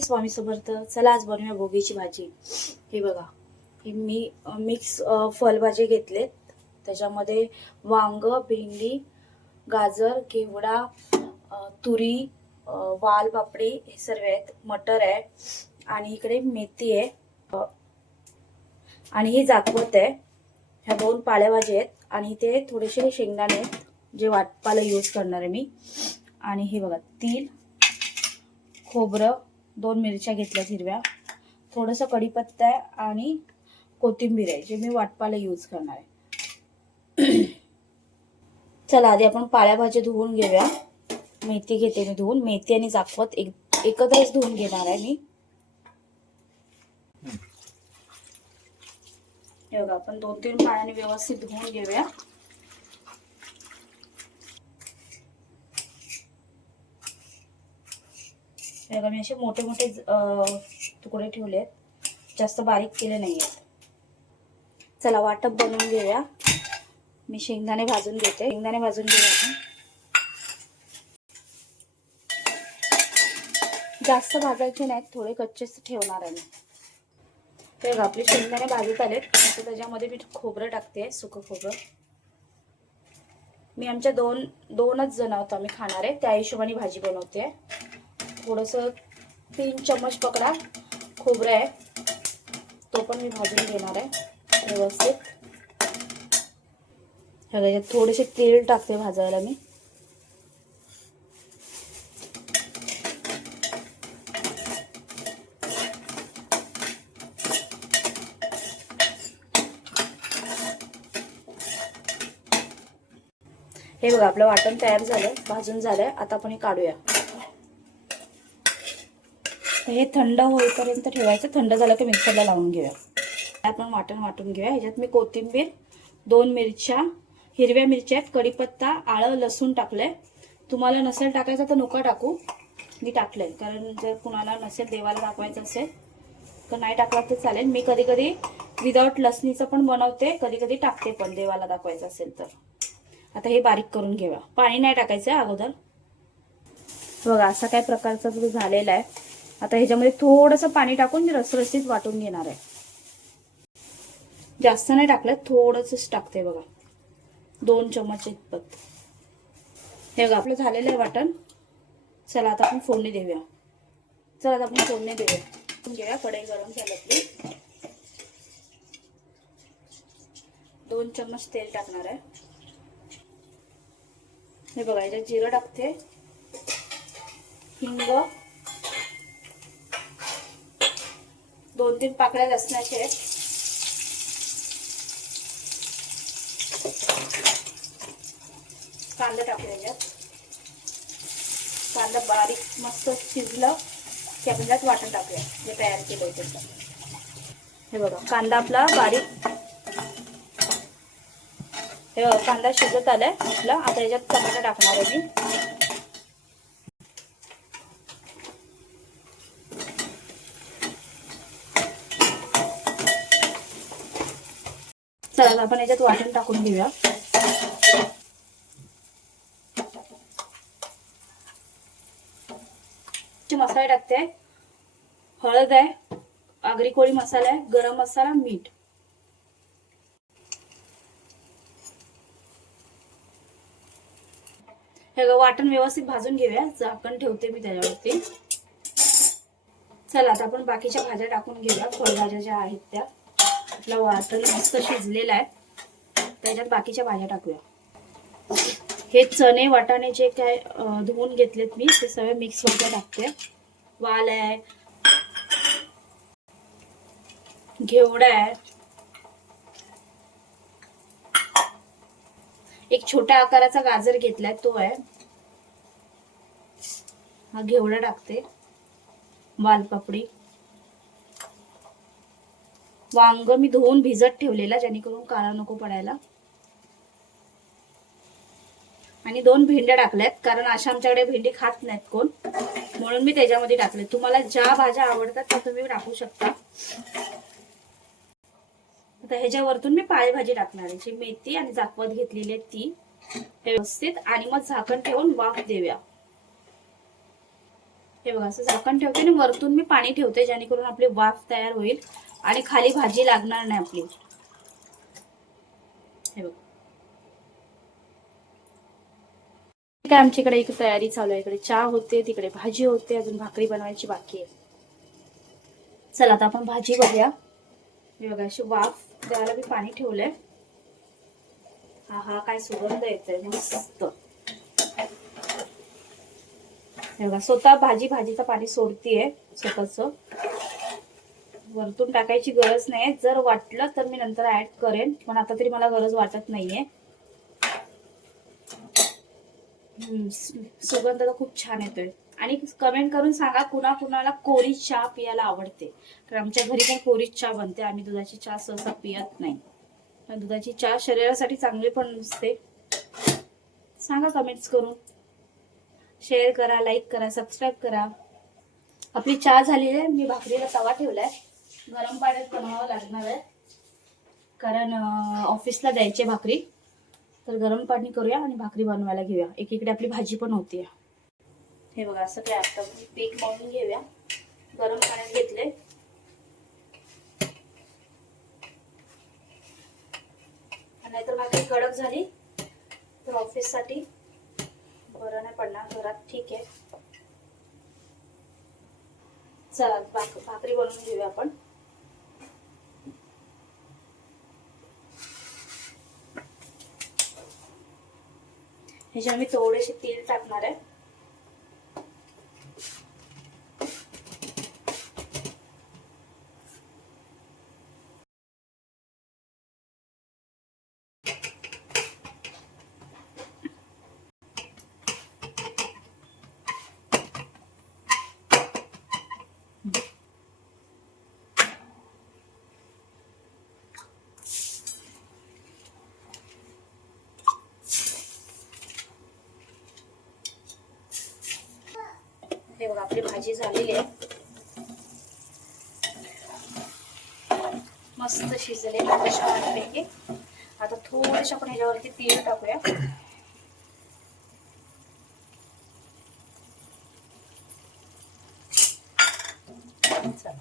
स्वामी समर्थ. चला आज बनवूया भोगीची भाजी. हे बघा, हे मी मिक्स फळभाजी घेतलेत. त्याच्यामध्ये वांग, भेंडी, गाजर, घेवडा, तुरी, वाल पापडी हे सर्व आहेत. मटर आहे आणि इकडे मेथी आहे आणि ही जाकवत आहे. ह्या दोन पालेभाजी आहेत आणि ते थोडेसे शेंगदाणे आहेत जे वाटपाला यूज करणार आहे मी. आणि हे बघा, तीळ, खोबरं, 2 मिरच्या घेतल्यात हिरव्या, थोडंसं कढीपत्ता आहे आणि कोथिंबीर आहे जे मी वाटपाला यूज करणार आहे. चला आधी आपण पालेभाजी धुवून घेऊया. मेथी घेते मी धुवून. मेथी आणि जाकवत एकत्रच धुवून घेणार आहे मी. हे बघा, आपण 2-3 पाण्याने व्यवस्थित धुवून घेऊया. हे बघा, मी असे मोठे मोठे तुकडे ठेवले आहेत, जास्त बारीक केले नाही आहेत. चला वाटप बनवून घेऊया. मी शेंगदाणे भाजून घेते. शेंगदाणे भाजून घेऊया आपण. जास्त भाजायचे नाहीत, थोडे कच्चेच ठेवणार आहे मी. हे बघा, आपले शेंगदाणे भाजत आलेत. तर त्याच्यामध्ये मी खोबरं टाकते, सुकं खोबरं. मी आमच्या दोनच जण आहोत आम्ही खाणार आहे, त्या हिशोबाने भाजी बनवते. थोडंसं 3 चम्मच पकडा खोबरं आहे, तो पण मी भाजून घेणार आहे व्यवस्थित. ह्याच्यात थोडेसे तीळ टाकते भाजायला मी. हे बघा, आपलं वाटण तयार झालंय, भाजून झालंय. आता आपण हे काढूया. हे थंड होईपर्यंत ठेवायचं. थंड झालं की मिक्सरला लावून घेऊया. आपण वाटण वाटून घेऊया. ह्याच्यात मी कोथिंबीर, 2 मिरच्या, हिरव्या मिरच्या, कढीपत्ता, आलं, लसूण टाकलंय. तुम्हाला नसेल टाकायचं तर नको टाकू, मी टाकलंय. कारण जर कुणाला नसेल, देवाला दाखवायचं असेल तर नाही टाकलं तर चालेल. मी कधी कधी विदाऊट लसणीचं पण बनवते, कधी कधी टाकते पण देवाला दाखवायचं असेल तर. आता हे बारीक करून घेऊया. पाणी नाही टाकायचं अगोदर. बघा, असा काय प्रकारचा तो झालेला आहे. आता ह्याच्यामध्ये थोडंसं पाणी टाकून मी रसरशीत वाटून घेणार आहे. जास्त नाही टाकलं, थोडंसंच टाकते बघा, 2 चम्मच इतपत. हे बघा, आपलं झालेलं आहे वाटण. चला आता आपण फोडणी देऊया. घेऊया. कढई गरम झाली आपली. 2 चम्मच तेल टाकणार आहे. हे बघा, याच्यात जिरं टाकते, हिंग, 2-3 पाकळ्या लसणाच्या आहेत. कांदा टाकूया याच्यात. कांदा बारीक मस्त शिजलं की आपण त्यात वाटण टाकूया जे तयार केलं आहे त्याचं. हे बघा, कांदा आपला बारीक, हे बघा कांदा शिजत आलाय आपला. आता याच्यात टमाटर टाकणार आहे मी. चला आपण याच्यात वाटण टाकून घेऊया. मसाले टाकते. हळद आहे, आगरी कोळी मसाला आहे, गरम मसाला, मीठ. हे वाटण व्यवस्थित भाजून घेऊया. झाकण ठेवते मी त्याच्यावरती. चला आता आपण बाकीच्या भाज्या टाकून घेऊया. फळभाज्या ज्या आहेत त्या. आपलं वाटण मस्त शिजलेलं आहे, त्याच्यात बाकीच्या भाज्या टाकूया. हे चणे, वाटाणे जे काय धुवून घेतलेत मी, ते सगळे मिक्स मध्ये टाकते. वाल आहे, घेवडा आहे, एक छोट्या आकाराचा गाजर घेतलाय तो आहे. हा घेवडा टाकते, वाल पापडी, वांग मी धुवून भिजत ठेवलेला जेणेकरून काळा नको पडायला. आणि 2 भेंड्या टाकल्यात, कारण अशा आमच्याकडे भेंडी खात नाहीत कोण, म्हणून मी त्याच्यामध्ये टाकले. तुम्हाला ज्या भाज्या आवडतात त्या तुम्ही टाकू शकता. आता ह्याच्यावरतून मी पालेभाजी टाकणार आहे, जी मेथी आणि जाकवत घेतलेली आहे ती व्यवस्थित. आणि मग झाकण ठेवून वाफ देऊया. हे बघा असं झाकण ठेवते आणि वरतून मी पाणी ठेवते, जेणेकरून आपली वाफ तयार होईल आणि खाली भाजी लागणार नाही आपली. हे बघा काय आमच्याकडे एक तयारी चालू आहे. इकडे चहा होते, तिकडे भाजी होते, अजून भाकरी बनवायची बाकी आहे. चला आता आपण भाजी बघूया. हे बघा अशी वाफ द्यायला मी पाणी ठेवलंय. हा हा काय सुगंध येतोय मस्त. हे बघा स्वतः भाजीचं पाणी सोडतीये स्वतःच. वरतून टाकायची गरज नाही, जर वाटलं तर मी नंतर ऍड करेन, पण आता तरी मला गरज वाटत नाहीये. सुगंध तर खूप छान येतोय. आणि कमेंट करून सांगा कुणाला कोरी चहा पियाला आवडते. कारण आमच्या घरी पण कोरी चहा बनते, आम्ही दुधाची चहा सहसा पियत नाही. दुधाची चहा शरीरासाठी चांगली पण नसते. सांगा कमेंट्स करून. शेअर करा, लाईक करा, सबस्क्राईब करा. आपली चहा झाली आहे. मी भाकरीला तवा ठेवलाय, गरम पाण्यात बनवावं लागणार आहे, कारण ऑफिसला द्यायचे भाकरी. तर गरम पाणी करूया आणि भाकरी बनवायला घेऊया. एकीकडे आपली भाजी पण होतीये. हे बघा असं काय आता पीठ मळून घेऊया. गरम पाण्यात घेतले. नाहीतर भाकरी कडक झाली तर ऑफिस साठी बरं नाही पडणार. घरात ठीक आहे. चला भाकरी बनवून घेऊया आपण. ह्याच्यात मी थोडेसे तेल टाकणार आहे. हे बघा आपली भाजी झालेली आहे, मस्त शिजले छानपैकी. आता थोडेसे आपण ह्याच्यावरती तीळ टाकूया. चला